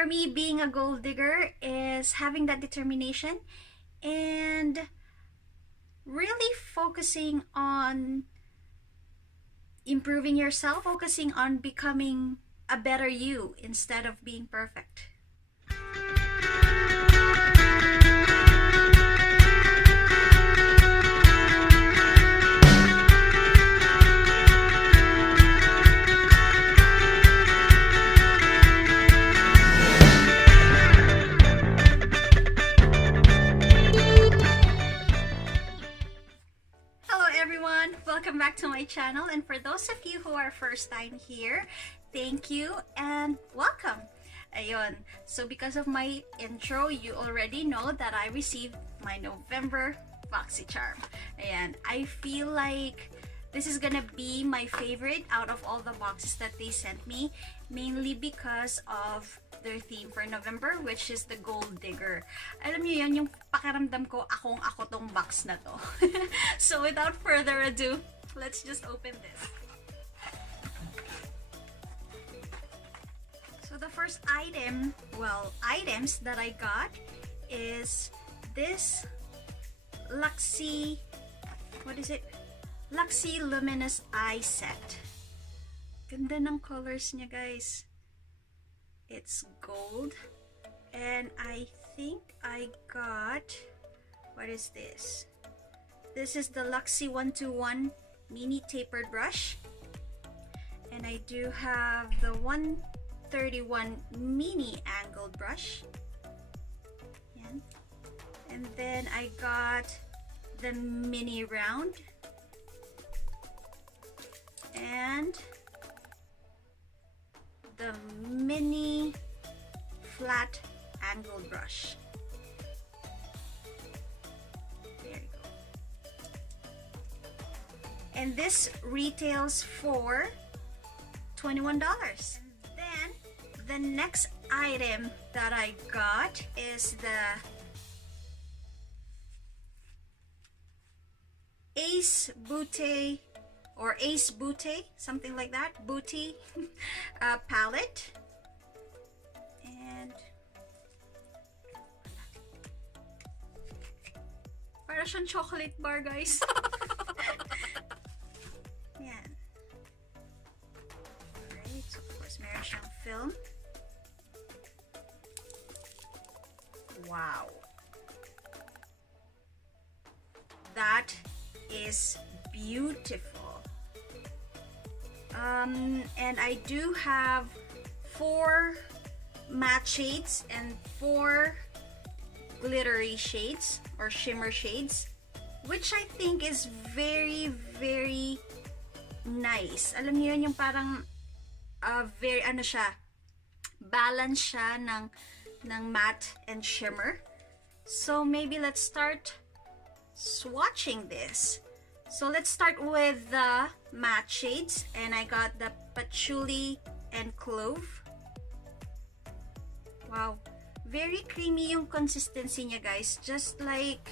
For me, being a gold digger is having that determination and really focusing on improving yourself, focusing on becoming a better you instead of being perfect. Welcome back to my channel, and for those of you who are first time here, thank you and welcome. Ayun. So because of my intro, you already know that I received my November Boxycharm. And I feel like this is gonna be my favorite out of all the boxes that they sent me, mainly because of their theme for November, which is the Goaldigger. Alam niyo yun, yung pakiramdam ko, ako tong box na to. So without further ado, let's just open this. So the first item, items that I got is this Luxie, Luxie Luminous Eye Set. Ganda ng colors niya, guys. It's gold, and I think I got, what is this? This is the Luxie 121 mini tapered brush, and I do have the 131 mini angled brush. Yan. And then I got the mini round and the mini flat angled brush. There you go. And this retails for $21. Then the next item that I got is the Beaute, something like that, Beaute Palette. And para siyang chocolate bar, guys. Yan. Alright, so of course meron siyang film. Wow. That is beautiful. And I do have 4 matte shades and 4 glittery shades or shimmer shades, which I think is very, very nice. Alam niyo yun, yung parang very ano siya, balance siya ng matte and shimmer. So maybe let's start swatching this. So let's start with the matte shades, and I got the patchouli and clove. Wow, very creamy yung consistency niya, guys. Just like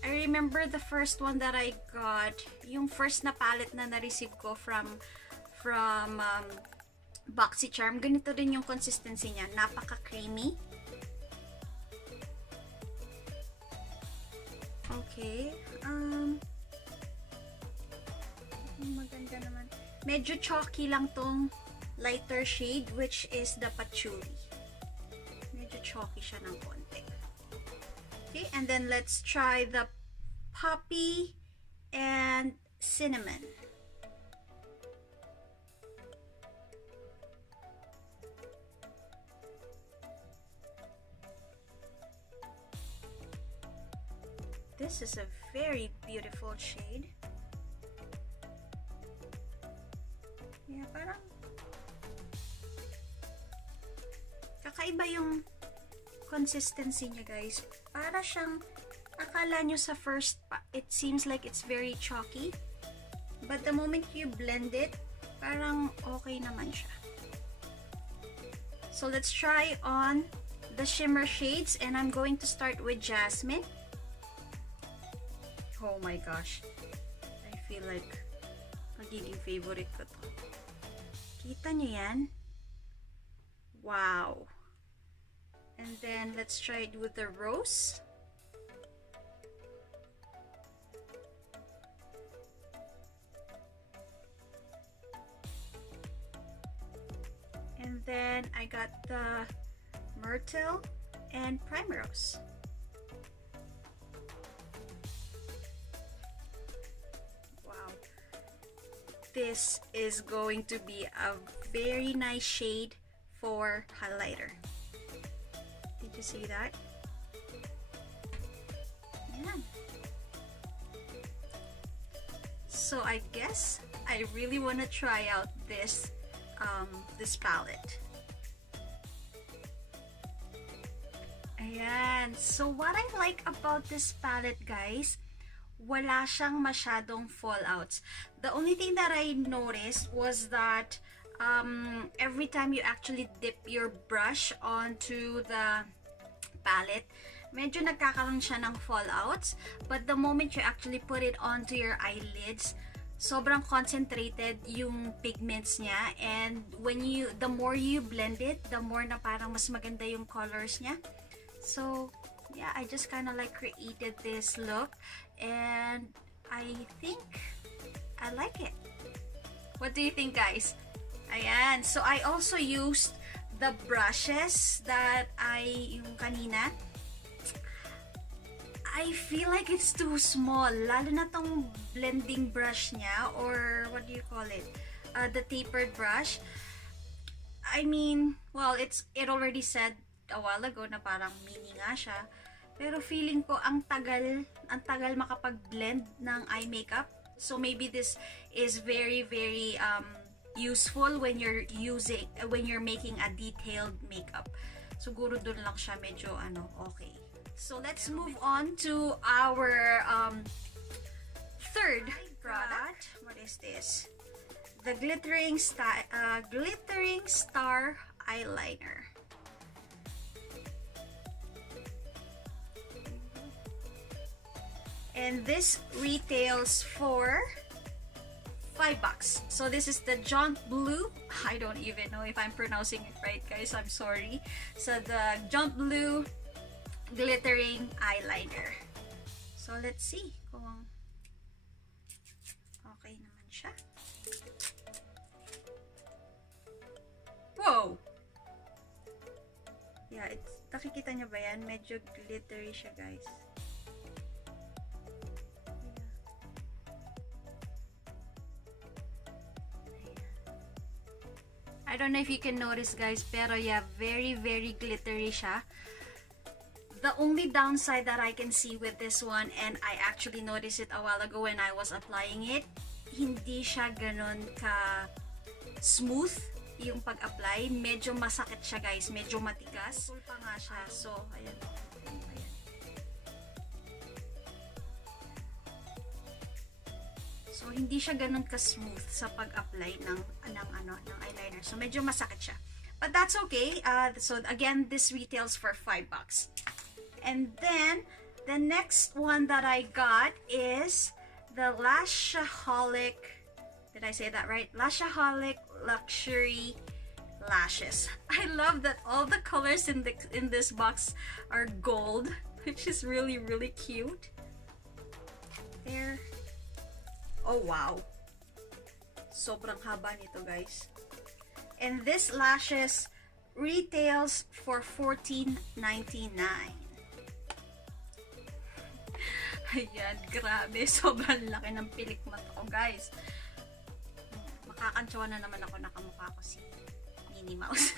I remember the first one that I got, yung first na palette na na-receive ko from Boxycharm. Ganito din yung consistency niya, napaka-creamy. Okay, maganda naman. Medyo chalky lang tong lighter shade, which is the patchouli. Medyo chalky siya ng konti. Okay, and then let's try the poppy and cinnamon. This is a very beautiful shade. Yeah, parang kakaiba yung consistency niya, guys. Para siyang, akala nyo sa first, it seems like it's very chalky. But the moment you blend it, parang okay naman siya. So let's try on the shimmer shades, and I'm going to start with Jasmine. Oh my gosh, I feel like magiging favorite ko to. Kita nyo yan? Wow! And then let's try it with the rose. And then I got the myrtle and primrose. Wow, this is going to be a very nice shade for highlighter. Did you see that? Yeah. So I guess I really want to try out this palette. Ayan. So what I like about this palette, guys, wala siyang masyadong fallouts. The only thing that I noticed was that every time you actually dip your brush onto the palette, medyo nagkakaroon siya ng fallouts. But the moment you actually put it onto your eyelids, sobrang concentrated yung pigments niya, and the more you blend it, the more na parang mas maganda yung colors niya. So yeah, I just kind of like created this look, and I think I like it. What do you think, guys? Ayan, so I also used the brushes that yung kanina. I feel like it's too small, lalo na tong blending brush niya, or what do you call it? The tapered brush. I mean, well, it already said a while ago na parang mini nga siya. Pero feeling ko ang tagal makapag-blend ng eye makeup. So maybe this is very useful when you're making a detailed makeup. Siguro dun lang siya medyo okay. So let's move on to our third product. What is this? The glittering star eyeliner. And this retails for $5. So this is the Jaunt Blue. I don't even know if I'm pronouncing it right, guys. I'm sorry. So the Jaunt Blue glittering eyeliner. So let's see kung okay naman siya. Whoa! Yeah, nakikita niyo ba yan? Medyo glittery siya, guys. I don't know if you can notice, guys, pero yeah, very glittery siya. The only downside that I can see with this one, and I actually noticed it a while ago when I was applying it, hindi siya ganon ka smooth yung pag-apply. Medyo masakit siya, guys. Medyo matigas. Full pa nga siya. So, ayan. So, hindi siya ganon ka-smooth sa pag-apply ng eyeliner. So, medyo masakit siya. But that's okay. So, again, this retails for $5. And then, the next one that I got is the Lashaholic, did I say that right? Lashaholic Luxie Lashes. I love that all the colors in this box are gold, which is really cute. There. Oh, wow. Sobrang haba nito, guys. And this lashes retails for $14.99. Ayan, grabe. Sobrang laki ng pilik mata ko, guys. Makakantsawa na naman ako, nakamukha ko si Minnie Mouse.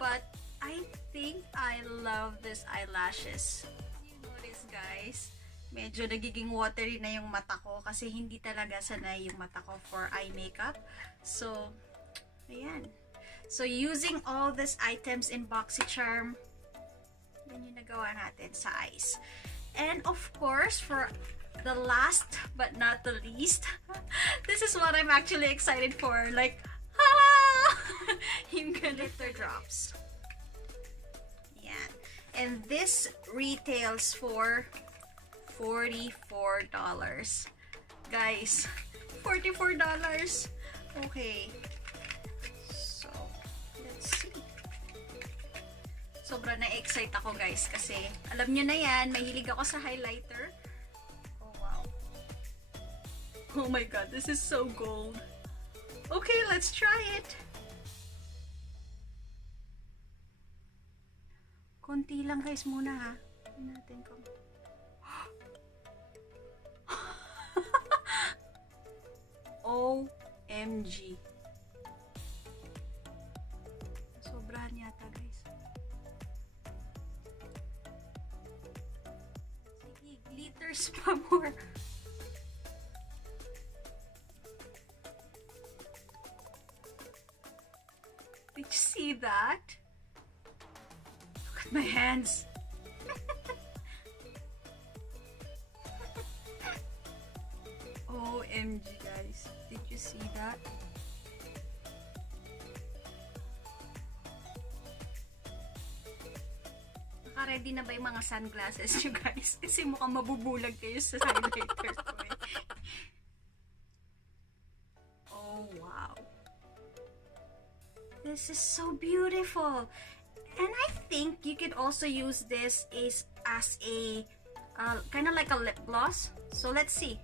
But I think I love this eyelashes. You notice, guys, medyo nagiging watery na yung mata ko kasi hindi talaga sanay yung mata ko for eye makeup. So, ayan. So, using all these items in Boxycharm, yan yung nagawa natin sa eyes. And of course, for the last but not the least, this is what I'm actually excited for. Like, yung glitter drops. Yan. And this retails for $44. Guys, $44. Okay. So, let's see. So, Sobra na-excite ako guys kasi alam nyo na yan, mahilig ako sa highlighter. Oh wow. Oh my god, this is so gold. Okay, let's try it. Konti lang guys muna ha. Tingnan natin kung... OMG. Sobrahan yata guys. Sige, glitters pa more. Did you see that? Look at my hands. OMG guys. Did you see that? Naka-ready na ba yung mga sunglasses nyo guys? Kasi mukhang mabubulag kayo sa highlighter ko eh. Oh wow. This is so beautiful. And I think you could also use this as a kind of like a lip gloss. So let's see.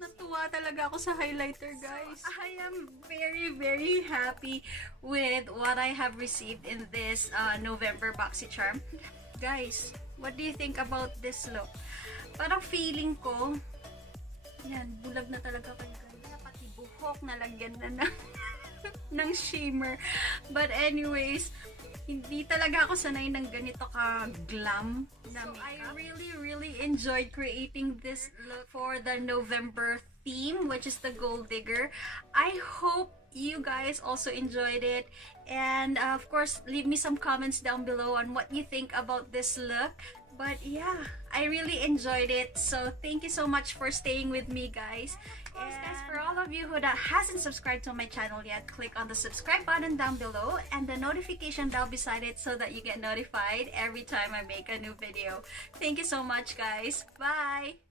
Natuwa talaga ako sa highlighter, guys. I am very, very happy with what I have received in this November Boxycharm. Guys, what do you think about this look? Parang feeling ko, yan, bulag na talaga kayo, guys. Pati buhok nalagyan na ng shimmer. But anyways, hindi talaga ako sanay ng ganito ka-glam na makeup. So I really enjoyed creating this look for the November theme, which is the Goaldigger. I hope you guys also enjoyed it. And of course, leave me some comments down below on what you think about this look. But yeah, I really enjoyed it. So thank you so much for staying with me, guys. And guys, for all of you who hasn't subscribed to my channel yet, click on the subscribe button down below and the notification bell beside it so that you get notified every time I make a new video. Thank you so much, guys. Bye!